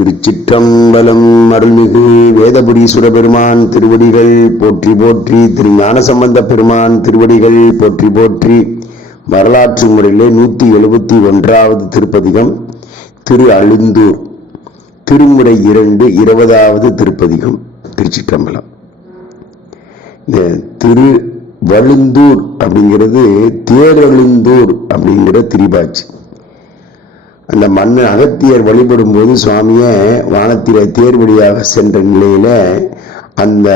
திருச்சிற்றம்பலம் அருள்மிகு வேதபுரீஸ்வர பெருமான் திருவடிகள் போற்றி போற்றி திருஞான சம்பந்த பெருமான் திருவடிகள் போற்றி போற்றி. வரலாற்று முறையிலே நூற்றி எழுபத்தி ஒன்றாவது திருப்பதிகம் திரு அழுந்தூர். திருமுறை இரண்டு இருபதாவது திருப்பதிகம் திருச்சிற்றம்பலம். திரு வழுந்தூர் அப்படிங்கிறது தேரழுந்தூர் அப்படிங்கிற திரிபாட்சி அந்த மன்னன் அகத்தியர் வழிபடும் போது சுவாமியை வானத்தில் தேர் வழியாக சென்ற நிலையில அந்த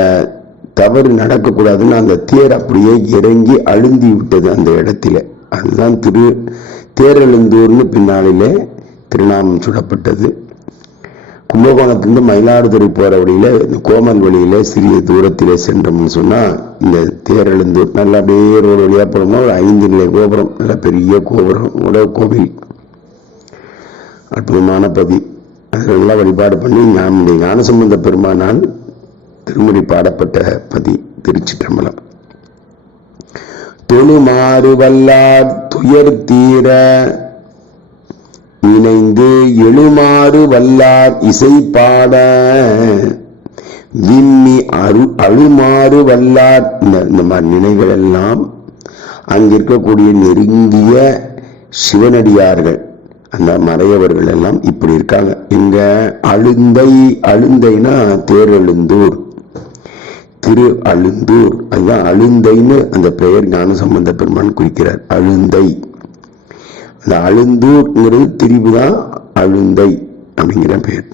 தவறு நடக்கக்கூடாதுன்னு அந்த தேர் அப்படியே இறங்கி அழுந்தி விட்டது அந்த இடத்துல. அதுதான் திரு தேரெழுந்தூர்னு பின்னாளிலே திருநாமம் சுடப்பட்டது. கும்பகோணத்திலிருந்து மயிலாடுதுறை போகிற வழியில் இந்த கோமல் வழியில் சிறிய தூரத்தில் சென்றோம்னு சொன்னால் இந்த தேரெழுந்தூர் நல்லா அப்படியே ரோடு வழியாக போனோம்னா ஒரு ஐந்து நிலை கோபுரம் நல்ல பெரிய கோபுரம் உட கோவில். அற்புதமான பதி அதெல்லாம் வழிபாடு பண்ணி நம்முடைய ஞானசம்பந்த பெருமானால் திருமுறை பாடப்பட்ட பதி திருச்சிற்றம்பலம். தொழுமாறு வல்லார் துயர் தீர இணைந்து எழுமாறு வல்லார் இசை பாட விம்மி அரு அழுமாறு வல்லார் இந்த இந்த மாதிரி நினைகள் எல்லாம் அங்கிருக்கக்கூடிய நெருங்கிய சிவனடியார்கள். அந்த மறையவர்கள் எல்லாம் இப்படி இருக்காங்க. இங்க அழுந்தை அழுந்தைனா தேரெழுந்தூர். திரு அழுந்தூர். அதுதான் அழுந்தைன்னு அந்த பெயர் ஞானசம்பந்த பெருமான் குறிக்கிறார். அழுந்தை. அந்த அழுந்தூர்ங்கிறது திரிபு தான் அழுந்தை அப்படிங்கிற பெயர்.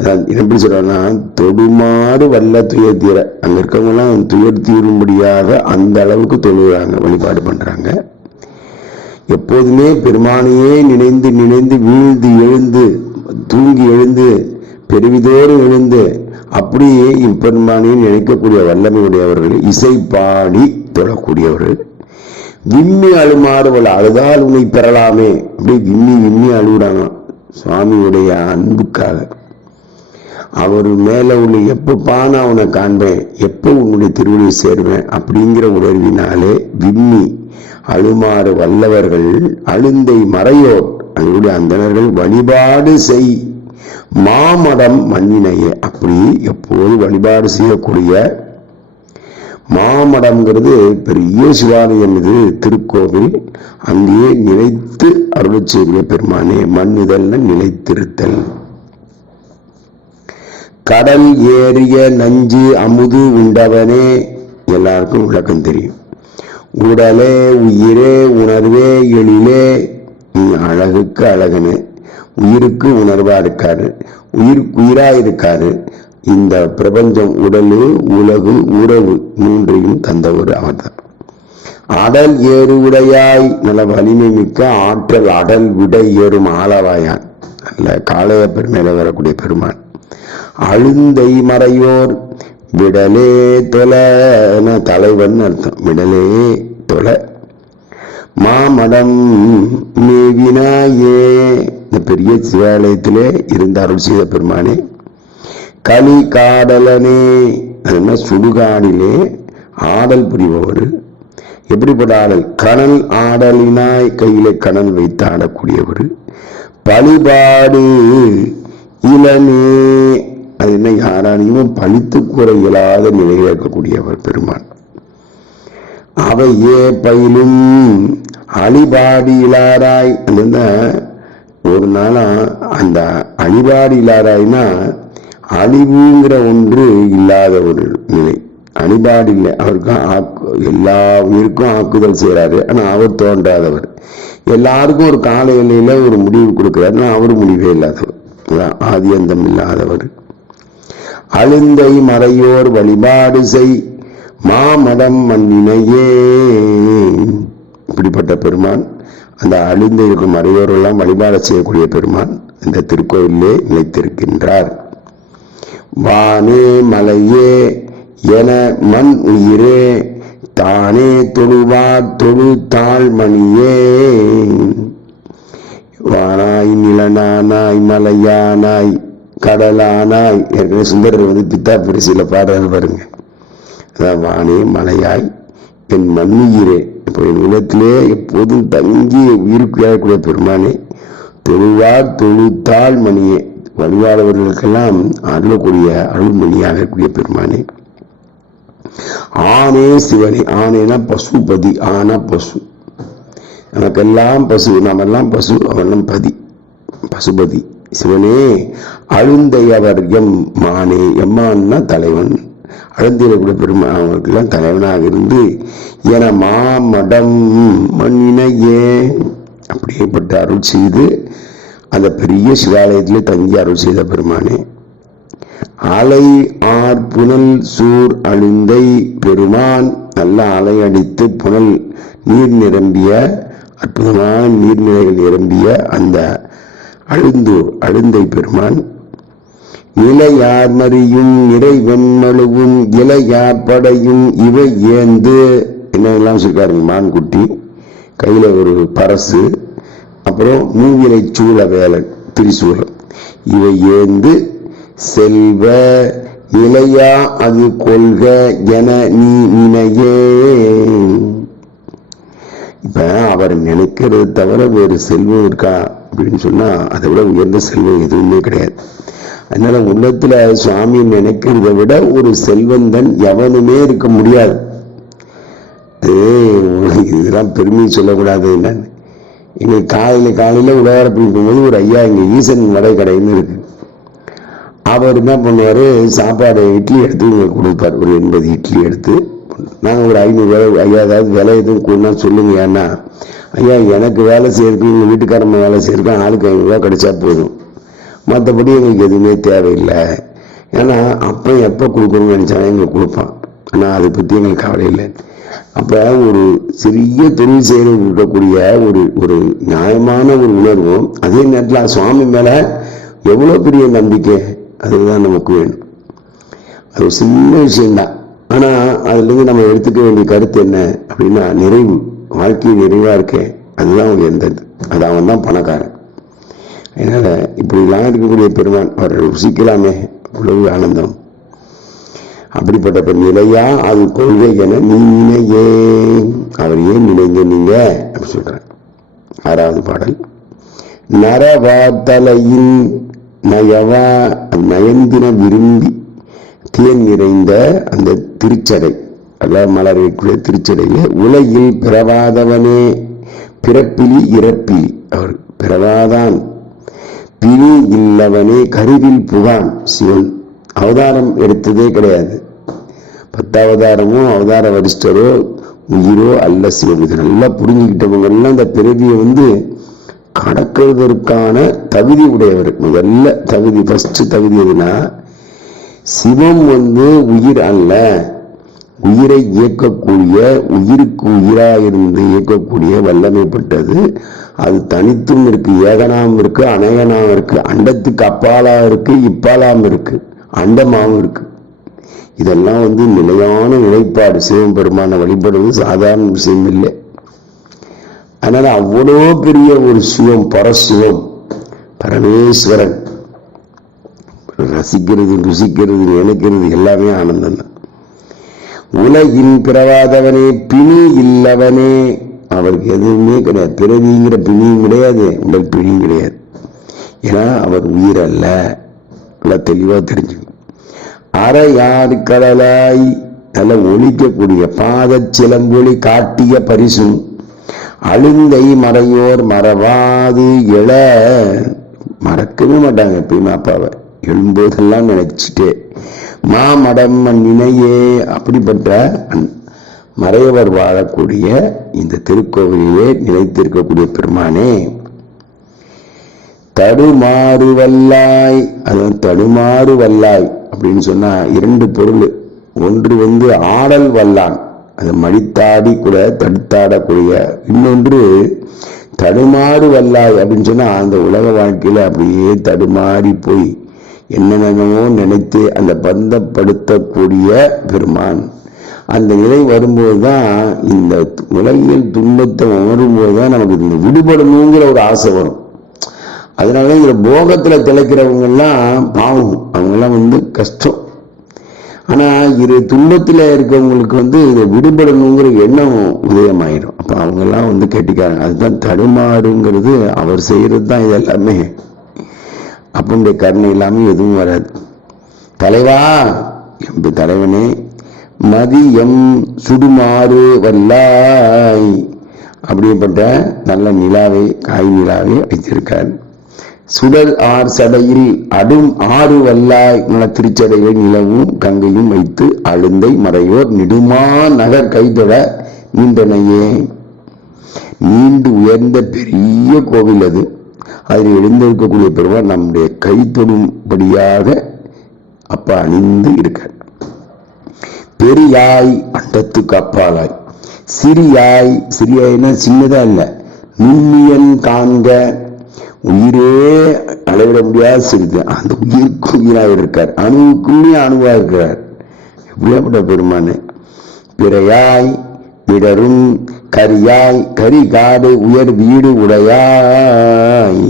அதான் எப்படி சொல்றாங்கன்னா தொடுமாறு வல்ல துயர் தீர. அங்க இருக்கவங்கலாம் துயர் தீரும்படியாக அந்த அளவுக்கு தொழுகிறாங்க வழிபாடு பண்றாங்க. எப்போதுமே பெருமானையே நினைந்து நினைந்து வீழ்ந்து எழுந்து தூங்கி எழுந்து பெருவிதோறும் எழுந்து அப்படியே இப்பெருமானையே நினைக்கக்கூடிய வல்லமையுடையவர்கள் இசை பாடி தொழக்கூடியவர்கள் விம்மி அழுமாறுவள் அழுதால் உன்னை பெறலாமே அப்படி விம்மி விம்மி அழுகுறாங்க சுவாமியுடைய அன்புக்காக. அவர் மேல உள்ள எப்போ பான அவனை காண்பேன் எப்போ உன்னுடைய திருவிழி சேருவேன் அப்படிங்கிற உணர்வினாலே விம்மி அழுமாறு வல்லவர்கள் அழுந்தை மறையோர். அங்குடைய அந்தணர்கள் வழிபாடு செய். மாமடம் மண்ணினையே அப்படி எப்போது வழிபாடு செய்யக்கூடிய மாமடம்ங்கிறது பெரிய சிவாலயம் இது திருக்கோவில். அங்கேயே நிலைத்து அருள் செய்ய பெருமானே மண்ணுதல்ல நிலைத்திருத்தல். கடல் ஏறிய நஞ்சு அமுது உண்டவனே. எல்லாருக்கும் விளக்கம் தெரியும். உடலே உயிரே உணர்வே எழிலே. நீ அழகுக்கு அழகனு உயிருக்கு உணர்வா இருக்காரு. உயிருக்கு உயிரா இருக்காரு. இந்த பிரபஞ்சம் உடலு உலகு உறவு மூன்றையும் தந்தவர் அவர்தான் அடல் ஏறு உடையாய் நல்ல வலிமை மிக்க ஆற்றல் அடல் விடை ஏறும் ஆளவாயான் நல்ல காளைய பெருமையில வரக்கூடிய பெருமான். அழுந்தை மறையோர் விடலே தொலை தலைவன் அர்த்தம். விடலே தொழ மாமடம் மேவினாயே. இந்த பெரிய சிவாலயத்திலே இருந்த அருள் செய்த பெருமானே. களி காடலனே அது சுடுகாடிலே ஆடல் புரிபவர். எப்படிப்பட்ட ஆடல் கணல் ஆடலினாய் கையிலே கணல் வைத்து ஆடக்கூடியவர். பழிபாடு இளனே அது என்ன யாராலையும் பழித்து கூற இயலாத நிலையில் இருக்கக்கூடியவர் பெருமான். அவையே பயிலும். அழிபாடி இலாராய். ஒரு நாளா அந்த அழிபாடியிலாராய்னா அழிவுங்கிற ஒன்று இல்லாத ஒரு நிலை. அணிபாடு இல்லை. அவருக்கு ஆக்கு எல்லா உயிருக்கும் ஆக்குதல் செய்கிறாரு. ஆனால் அவர் தோன்றாதவர். எல்லாருக்கும் ஒரு கால எல்லையில் ஒரு முடிவு கொடுக்குறாருன்னா அவர் முடிவே இல்லாதவர். அதான் இல்லாதவர். அழுந்தை மறையோர் வழிபாடு செய். மாமடம் மண்ணினையே. இப்படிப்பட்ட பெருமான் அந்த அழிந்து இருக்கும் அறையோரெல்லாம் வழிபாடு செய்யக்கூடிய பெருமான் இந்த திருக்கோயிலே நிலைத்திருக்கின்றார். வானே மலையே என மண் உயிரே தானே தொழுவார் தொழு தாழ்மணியே. வானாய் நிலனானாய் மலையானாய் கடலானாய். ஏற்கனவே சுந்தரர் வந்து பித்தா பரிசில பாடுறாரு பாருங்க. அதான் வானே மலையாய் என் மண்ணுயிரே இப்போ என் உள்ளத்திலே எப்போதும் தங்கி உயிருக்கு பெருமானே தொழுவார் தொழுத்தாள் மணியே. வழியாளவர்களுக்கெல்லாம் அருளக்கூடிய அருள்மணியாக இருக்கக்கூடிய பெருமானே. ஆனே சிவனே ஆனேனா பசுபதி ஆனா பசு. நமக்கெல்லாம் பசு நாமெல்லாம் பசு அவெல்லாம் பதி பசுபதி. சிவனே அழுந்தையவர் எம் மானே எம்மான்னா தலைவன். அழுந்திரக்கூடிய பெருமான் அவங்களுக்கெல்லாம் தலைவனாக இருந்து என மாமடம் மண்ணினையே அப்படியேப்பட்ட அருள் செய்து அந்த பெரிய சிவாலயத்திலே தங்கி அருள் செய்த பெருமானே அலை ஆர் புனல் சூர் அழுந்தை பெருமான் நல்ல அலை அடித்து புனல் நீர் நிரம்பிய அற்புதமான நீர்நிலைகள் நிரம்பிய அந்த அழுந்தூர் அழுந்தை பெருமான் நிலையார் மறியும் நிறை வெண்மழுவும் இலையார் படையும் இவை ஏந்து. என்னெல்லாம் சொல்லிருக்காருங்க? மான்குட்டி கையில ஒரு பரசு அப்புறம் மூவிலை சூழ வேலன் திரிசூலம் இவை ஏந்து செல்வ நிலையா அது கொள்க என நீ நினையே. இப்ப அவர் நினைக்கிறது தவிர வேறு செல்வம் இருக்கா அப்படின்னு சொன்னா அதை விட உயர்ந்த செல்வம் எதுவுமே கிடையாது. அதனால உள்ளத்துல சுவாமி நினைக்கிறத விட ஒரு செல்வந்தன் எவனுமே இருக்க முடியாது. இதெல்லாம் பெருமை சொல்லக்கூடாது. என்னன்னு எங்க காலையில காலையில உலகப்படி போகும்போது ஒரு ஐயா இங்க ஈசன் வடை கடைன்னு இருக்கு. அவர் என்ன பண்ணுவாரு சாப்பாடு இட்லி எடுத்து உங்களுக்கு கொடுப்பார். ஒரு எண்பது இட்லி எடுத்து. நாங்கள் ஒரு ஐநூறு வேலை ஐயா ஏதாவது விலை எதுவும் கூடனா சொல்லுங்க ஏன்னா ஐயா எனக்கு வேலை செய்யறதுக்கு எங்கள் வீட்டுக்காரம்மா வேலை செய்யறதுக்கு ஆளுக்கு ஐநூறுரூவா கிடைச்சா போதும். மற்றபடி எங்களுக்கு எதுவுமே தேவையில்லை. ஏன்னா அப்போ எப்போ கொடுக்கணும்னு நினச்சாலும் எங்களுக்கு கொடுப்பான். ஆனால் அதை பற்றி எங்களுக்கு கவலை இல்லை. அப்போ ஒரு சிறிய தொழில் செய்ய இருக்கக்கூடிய ஒரு ஒரு நியாயமான ஒரு உணர்வும் அதே நேரத்தில் சுவாமி மேலே எவ்வளோ பெரிய நம்பிக்கை அதுதான் நமக்கு வேணும். அது ஒரு சின்ன விஷயம்தான். ஆனால் அதுலேருந்து நம்ம எடுத்துக்க வேண்டிய கருத்து என்ன அப்படின்னா நிறைவு. வாழ்க்கை நிறைவாக இருக்கேன் அதுதான் அவங்க எந்த அது அவன் தான் பணக்காரன். அதனால் இப்படிலாம் இருக்கக்கூடிய பெருமான் அவரை ருசிக்கலாமே. அவ்வளவு ஆனந்தம். அப்படிப்பட்ட பெண் நிலையா அது கொள்கை என நீ நினையே அவர் ஏன் நினைங்க நீங்க? அப்படி சொல்றேன் ஆறாவது பாடல். நரவாத்தலையின் நயவா நயந்தின விரும்பி தேன் நிறைந்த அந்த திருச்சடை அல்ல மலரக்கூடிய திருச்சடையில் உலகில் பிறவாதவனே பிறப்பிலி இறப்பிலி. அவர் பிறவாதான் பிணி இல்லவனே கருவில் புகான் சிவன். அவதாரம் எடுத்ததே கிடையாது. பத்தாவதாரமோ அவதார வரிஷ்டரோ உயிரோ அல்ல சிவன். இது நல்லா புரிஞ்சுக்கிட்டவங்க எல்லாம் இந்த பிறவியை வந்து கடக்கிறதற்கான தகுதி உடையவர் முதல்ல தகுதி ஃபஸ்ட்டு தகுதி எதுனா சிவம் வந்து உயிர் அல்ல. உயிரை இயக்கக்கூடிய உயிருக்கு உயிராயிருந்து இயக்கக்கூடிய வல்லமைப்பட்டது அது தனித்தும் இருக்கு ஏகனாம் இருக்கு அநேகனாம் இருக்கு அண்டத்துக்கு அப்பாலா இருக்கு இப்பாலாம் இருக்கு அண்டமாவும் இருக்கு. இதெல்லாம் வந்து நிலையான நிலைப்பாடு. சிவபெருமான வழிபடுவது சாதாரண விஷயம் இல்லை. அதனால அவ்வளோ பெரிய ஒரு சிவம் பரசிவம் பரமேஸ்வரன். ரசிக்கிறது ருசிக்கிறது நினைக்கிறது எல்லாமே ஆனந்தம் தான் உலகின் பிறவாதவனே பிணி இல்லவனே. அவருக்கு எதுவுமே கிடையாது. பிறவிங்கிற பிணியும் கிடையாது உடல் பிணியும் கிடையாது. ஏன்னா அவர் உயிர் அல்ல. நல்லா தெளிவாக தெரிஞ்சுக்கணும். யார் கடலாய் நல்ல ஒழிக்கக்கூடிய பாத சிலம்பொழி காட்டிய பரிசும் அழுந்தை மறையோர் மறவாது எழ. மறக்கவே மாட்டாங்க எப்பயுமே அப்பாவை. எழும்போதெல்லாம் நினைச்சிட்டே. மாமடம் நினையே அப்படிப்பட்ட அந்- மறையவர் வாழக்கூடிய இந்த திருக்கோவிலே நிலைத்திருக்கக்கூடிய பெருமானே. தடுமாறு வல்லாய் அது தடுமாறு வல்லாய் அப்படின்னு சொன்னா இரண்டு பொருள். ஒன்று வந்து ஆடல் வல்லான் அது மடித்தாடி கூட தடுத்தாடக்கூடிய. இன்னொன்று தடுமாறு வல்லாய் அப்படின்னு சொன்னா அந்த உலக வாழ்க்கையில அப்படியே தடுமாறி போய் என்னென்னமோ நினைத்து அந்த பந்தப்படுத்தக்கூடிய பெருமான். அந்த நிலை வரும்போது தான் இந்த உலகியல் துன்பத்தை உணரும்போது தான் நமக்கு இந்த விடுபடணுங்கிற ஒரு ஆசை வரும். அதனால இந்த போகத்துல திளைக்கிறவங்கெல்லாம் பாவம். அவங்கெல்லாம் வந்து கஷ்டம். ஆனா இது துன்பத்துல இருக்கவங்களுக்கு வந்து இதை விடுபடணுங்கிற எண்ணம் உதயமாயிடும் அப்போ அவங்க எல்லாம் வந்து கெட்டிக்காரங்க. அதுதான் தடுமாறுங்கிறது அவர் செய்கிறது தான் இதெல்லாமே. அப்பனுடைய கருணை இல்லாமல் எதுவும் வராது. தலைவா என்று தலைவனே மதியம் சுடுமாறு வல்லாய். அப்படிப்பட்ட நல்ல நிலாவை காய் நிலாவை வைத்திருக்கார் சுடர் ஆர் சடையில் அடும் ஆறு வல்லாய் நல்ல திருச்சடையை நிலவும் கங்கையும் வைத்து அழுந்தை மறையோர் நெடுமா நகர் கைதொட நீண்டனையே. நீண்டு உயர்ந்த பெரிய கோவில் அது. அதில் எழுந்திருக்கக்கூடிய பெருமாள் நம்முடைய கை தொடும்படியாக அப்ப அணிந்து இருக்க. பெரியாய் அண்டத்துக்கு அப்பாலாய். சிறியாய் சிறியாய்னா சின்னதா இல்ல. நுண்ணியன் காண்க. உயிரே அளவிட முடியாத சிறிது. அந்த உயிருக்கு உயிராக இருக்கார். அணுவுக்குள்ளே அணுவாக இருக்கிறார். எப்படியாப்பட்ட பெருமானே? பிறையாய் விடரும் கரியாய் கரி காடு உயர் வீடு உடையாய்.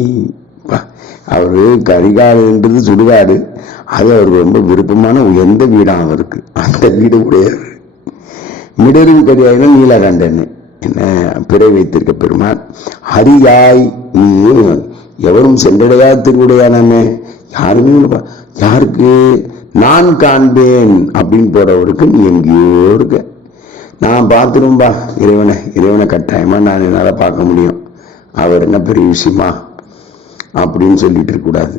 அவர் அவரு கரிகாடுன்றது சுடுகாடு. அது அவருக்கு ரொம்ப விருப்பமான உயர்ந்த வீடாக அவருக்கு. அந்த வீடு உடையவர். மிடரும் கரியாயினா நீலகண்டன். என்ன பிறை வைத்திருக்க பெருமான் ஹரியாய் எவரும் சென்றடையா திருவுடையானே யாருமே யாருக்கு? நான் காண்பேன் அப்படின்னு போறவருக்கு நீ எங்கேயோ இருக்க. நான் பார்த்துரும்பா இறைவனை இறைவனை கட்டாயமாக நான் என்னால் பார்க்க முடியும். அவர் என்ன பெரிய விஷயமா? அப்படின்னு சொல்லிட்டு இருக்கக்கூடாது.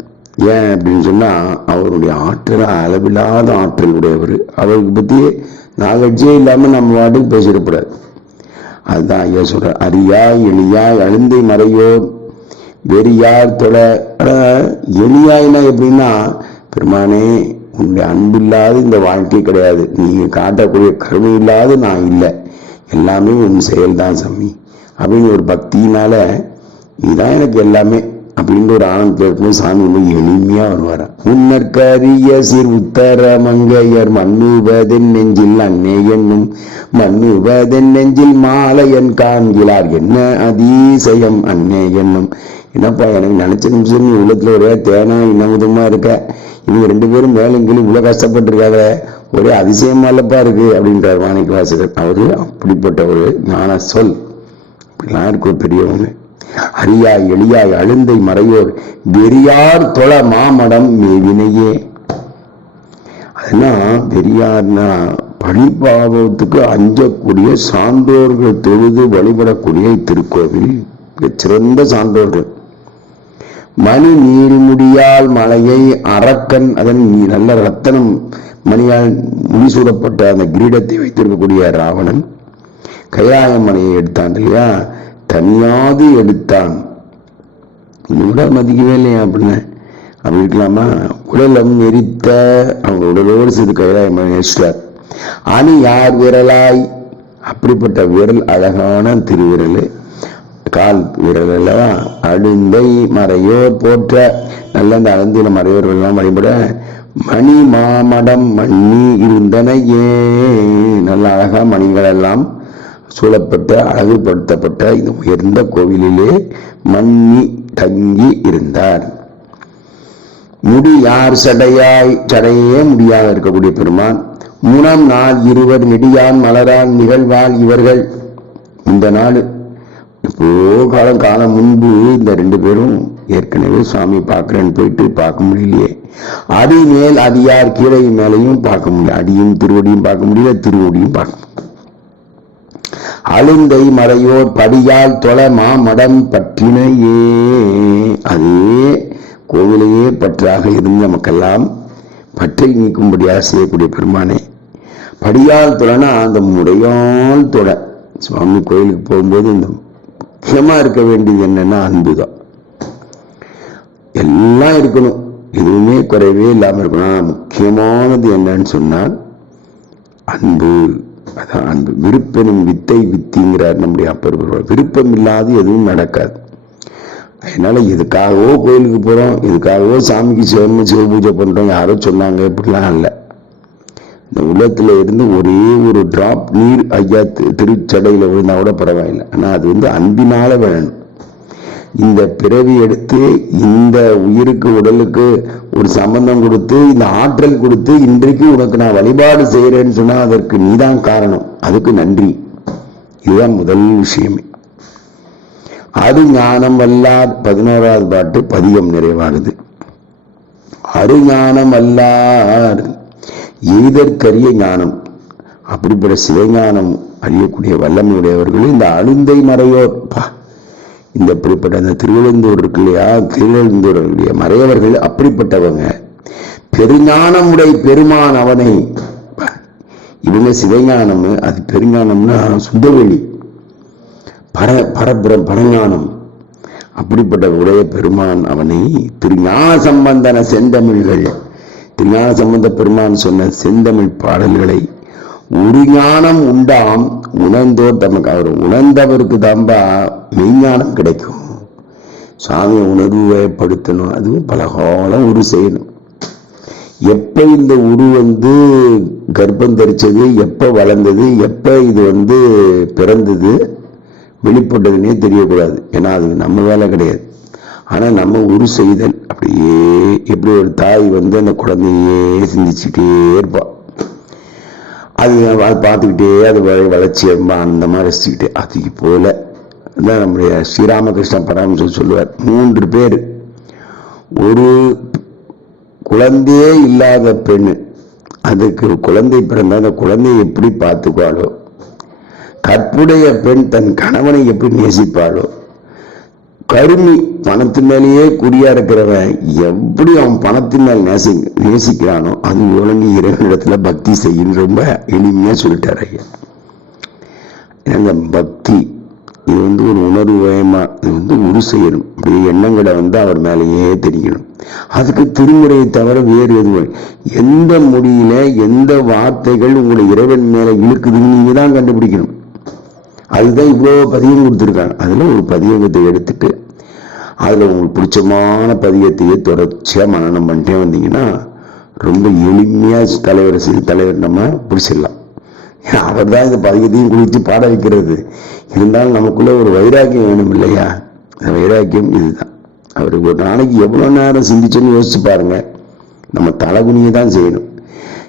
ஏன் அப்படின்னு சொன்னால் அவருடைய ஆற்றல் அளவில்லாத ஆற்றல் உடையவர். அவருக்கு பற்றியே நாலட்சியே இல்லாமல் நம்ம வாட்டுக்கு பேசிடக்கூடாது அதுதான் ஐயா சொல்கிற அரியாய் எளியாய் அழுந்தை மறையோ வெறியார் தொட எளியாய்னா எப்படின்னா பெருமானே உன்னுடைய அன்பு இல்லாத இந்த வாழ்க்கை கிடையாது. நீங்க காட்டக்கூடிய கருணை இல்லாத நான் இல்லை. எல்லாமே உன் செயல்தான் சாமி. அப்படின்னு ஒரு பக்தியினால நீதான் எனக்கு எல்லாமே அப்படின்ற ஒரு ஆனந்தம் இருக்கும்போது சாமி ரொம்ப எளிமையா வருவாரா? முன்னற்கரிய சிறு உத்தர மங்கையர் மண்ணுவதென் நெஞ்சில் அன்னே என்னும் மண்ணுவதென் நெஞ்சில் மாலையன் காண்கிறார். என்ன அதிசயம் அன்னே என்னும். என்னப்பா எனக்கு நினைச்ச நிமிஷம் நீ உள்ளத்துல ஒரே தேனா இன்னமுதமாக இருக்க. இவங்க ரெண்டு பேரும் மேலும் கீழே இவ்வளவு கஷ்டப்பட்டிருக்காங்க ஒரே அதிசயமா இல்லப்பா இருக்கு அப்படின்றார் மாணிக்க வாசகர். அவர் அப்படிப்பட்ட ஒரு ஞான சொல். இப்படிலாம் இருக்கு பெரியவங்க அரியாய் எளியாய் அழுந்தை மறையோர் வெறியார் தொழ மாமடம் மேவினையே. அதுனா பெரியார்னா பழிபாவத்துக்கு அஞ்சக்கூடிய சான்றோர்கள் தொழுது வழிபடக்கூடிய திருக்கோவில் மிகச்சிறந்த சான்றோர்கள். மணி நீர்முடியால் மலையை அரக்கன் அதன் நல்ல ரத்தனம் மணியால் முடிசூடப்பட்ட அந்த கிரீடத்தை வைத்திருக்கக்கூடிய ராவணன் கைலாய மலையை எடுத்தான் இல்லையா? தனியாது எடுத்தான். இன்னும் மதிக்கவே இல்லையா அப்படின்னு. அப்படி இருக்கலாமா? உடலம் எரித்த அவங்க உடலோடு சேர்த்து கைலாய மலை எரிச்சிட்டார் அணி யார் விரலாய்? அப்படிப்பட்ட விரல் அழகான திருவிரல். கால் விரல் அல்லவா அழுந்தை மறையோர் போற்ற நல்ல அந்த அழுந்தின மறையோர்கள் எல்லாம் வழிபட மணி மாமடம் மண்ணி இருந்தனையே நல்ல அழகா மணிகள் எல்லாம் சூழப்பட்ட அழகுபடுத்தப்பட்ட இந்த உயர்ந்த கோவிலிலே மண்ணி தங்கி இருந்தார். முடி யார் சடையாய் சடையே முடியாக இருக்கக்கூடிய பெருமான். முனம் நாள் இருவர் நெடியான் மலரான் நிகழ்வால் இவர்கள். இந்த நாள் இப்போ காலம் காலம் முன்பு இந்த ரெண்டு பேரும் ஏற்கனவே சுவாமி பார்க்கிறேன்னு போயிட்டு பார்க்க முடியலையே. அடி மேல் அடியார் கீழே மேலையும் பார்க்க முடியல. அடியும் திருவடியும் பார்க்க முடியல திருவடியும் பார்க்க அழுந்தை மறையோர் படியால் தொலை மாமடம் பற்றினையே. அதே கோவிலையே பற்றாக இருந்து நமக்கெல்லாம் பற்றை நீக்கும்படியாக செய்யக்கூடிய பெருமானே. படியால் தொழனா அந்த முறையால் தொட சுவாமி கோயிலுக்கு போகும்போது இந்த முக்கியமாக இருக்க வேண்டியது என்னென்னா அன்பு தான் எல்லாம் இருக்கணும். எதுவுமே குறைவே இல்லாமல் இருக்கணும். முக்கியமானது என்னன்னு சொன்னால் அன்பு. அதான் அன்பு. விருப்பனும் வித்தை வித்திங்கிறார் நம்முடைய அப்பர் விருப்பம் இல்லாது எதுவும் நடக்காது. அதனால எதுக்காகவோ கோயிலுக்கு போகிறோம் எதுக்காகவோ சாமிக்கு சிவன் சிவ பூஜை பண்ணுறோம் யாரோ சொன்னாங்க இப்படிலாம் இல்லை இந்த உள்ளத்துல இருந்து ஒரே ஒரு டிராப் நீர் ஐயா தி- திருச்சடையில விழுந்தா கூட பரவாயில்லை. ஆனா அது வந்து அன்பினால வேணும் இந்த பிறவி எடுத்து இந்த உயிருக்கு உடலுக்கு ஒரு சம்பந்தம் கொடுத்து இந்த ஆற்றல் கொடுத்து இன்றைக்கு உனக்கு நான் வழிபாடு செய்யறேன்னு சொன்னா அதற்கு நீதான் காரணம். அதுக்கு நன்றி. இதுதான் முதல் விஷயமே. அது ஞானம் வல்லார் பதினோராவது பாட்டு பதியம் நிறைவாகுது. அருஞானம் அல்லார் எய்தற்கரிய ஞானம். அப்படிப்பட்ட சிவஞானம் அறியக்கூடிய வல்லமையுடையவர்கள் இந்த அழுந்தை மறையோர். பா இந்த இப்படிப்பட்ட அந்த திருவெழுந்தூர் இருக்கு இல்லையா? திருவெழுந்தூருடைய மறையவர்கள் அப்படிப்பட்டவங்க. பெருஞானமுடைய பெருமான் அவனை. இவங்க சிவஞானம் அது பெருஞானம்னா சுந்தவெளி பர பரபுர பரஞானம். அப்படிப்பட்ட உடைய பெருமான் அவனை திருஞான சம்பந்தன செந்தமிழ்கள். திருஞான சம்பந்த பெருமான் சொன்ன செந்தமிழ் பாடல்களை ஒரு ஞானம் உண்டாம் உணர்ந்தோர் தமக்கு அவர் உணர்ந்தவருக்கு தான்பா மெய்ஞானம் கிடைக்கும். சாமியை உணர்வுபடுத்தணும் அதுவும் பல காலம் உரு செய்யணும். எப்போ இந்த உரு வந்து கர்ப்பம் தரிச்சது எப்போ வளர்ந்தது எப்போ இது வந்து பிறந்தது வெளிப்பட்டதுன்னே தெரியக்கூடாது. ஏன்னா அது நம்ம வேலை கிடையாது. ஆனால் நம்ம உரு செய்தல். அப்படியே எப்படி ஒரு தாய் வந்து அந்த குழந்தையே சிந்திச்சுட்டே இருப்பா. அது அதை பார்த்துக்கிட்டே அது வள- வளர்ச்சி ரொம்ப ஆனந்தமா ரசிச்சுக்கிட்டே. அது போல தான் நம்முடைய ஸ்ரீராமகிருஷ்ண பரமஹம்சர் சொல்லுவார். மூன்று பேர். ஒரு குழந்தையே இல்லாத பெண் அதுக்கு குழந்தை பிறந்த அந்த குழந்தையை எப்படி பார்த்துக்குவாளோ கற்புடைய பெண் தன் கணவனை எப்படி நேசிப்பாளோ கருமி பணத்து மேலேயே குறியா இருக்கிறவன் எப்படி அவன் பணத்தின் மேல் நேசி நேசிக்கிறானோ அது ஒழுங்கு இறைவனிடத்துல பக்தி செய்யும். ரொம்ப எளிமையா சொல்லிட்டார் ஐயா அந்த பக்தி இது வந்து ஒரு உணர்வு வயமா இது வந்து உரு செய்யணும். இப்படி எண்ணங்களை வந்து அவர் மேலேயே தெரியணும் அதுக்கு திருமுறையை தவிர வேறு எதுவும் எந்த மொழியில எந்த வார்த்தைகள் உங்களை இறைவன் மேல இழுக்குதுன்னு நீங்க தான் கண்டுபிடிக்கணும். அதுதான் இவ்வளோ பதியம் கொடுத்துருக்காங்க. அதில் ஒரு பதியத்தை எடுத்துட்டு அதில் உங்களுக்கு பிடிச்சமான பதியத்தையே தொடர்ச்சியாக மனநம் பண்ணிட்டே வந்தீங்கன்னா ரொம்ப எளிமையாக தலைவர் தலைவர் நம்ம பிடிச்சிடலாம். அவர் தான் இந்த பதியத்தையும் குளித்து பாட வைக்கிறது. இருந்தாலும் நமக்குள்ளே ஒரு வைராக்கியம் வேணும் இல்லையா? அந்த வைராக்கியம் இதுதான். அவர் ஒரு நாளைக்கு எவ்வளோ நேரம் சிந்திச்சோன்னு யோசிச்சு பாருங்கள் நம்ம தலைகுனியை தான் செய்யணும்.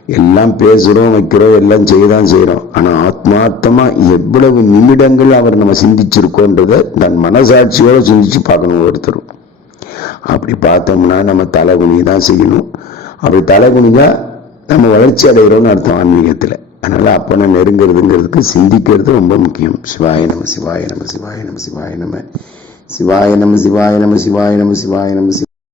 எல்லாம் பேசுறோம் வைக்கிறோம் எல்லாம் செய்யதான் செய்யறோம் ஆனா ஆத்மார்த்தமா எவ்வளவு நிமிடங்கள் அவர் நம்ம சிந்திச்சிருக்கோன்றதை தன் மனசாட்சியோட சிந்திச்சு பார்க்கணும் ஒருத்தரும் அப்படி பார்த்தோம்னா நம்ம தலைகுனி தான் செய்யணும். அப்படி தலைகுனிஞ்சா நம்ம வளர்ச்சி அடைகிறோம்னு அர்த்தம் ஆன்மீகத்துல. அதனால அப்பனை நெருங்கிறதுங்கிறதுக்கு சிந்திக்கிறது ரொம்ப முக்கியம். சிவாய நம சிவாய நம சிவாய நம சிவாய நம. சிவாய நம சிவாய நம சிவாய நம சிவாய நம சிவாய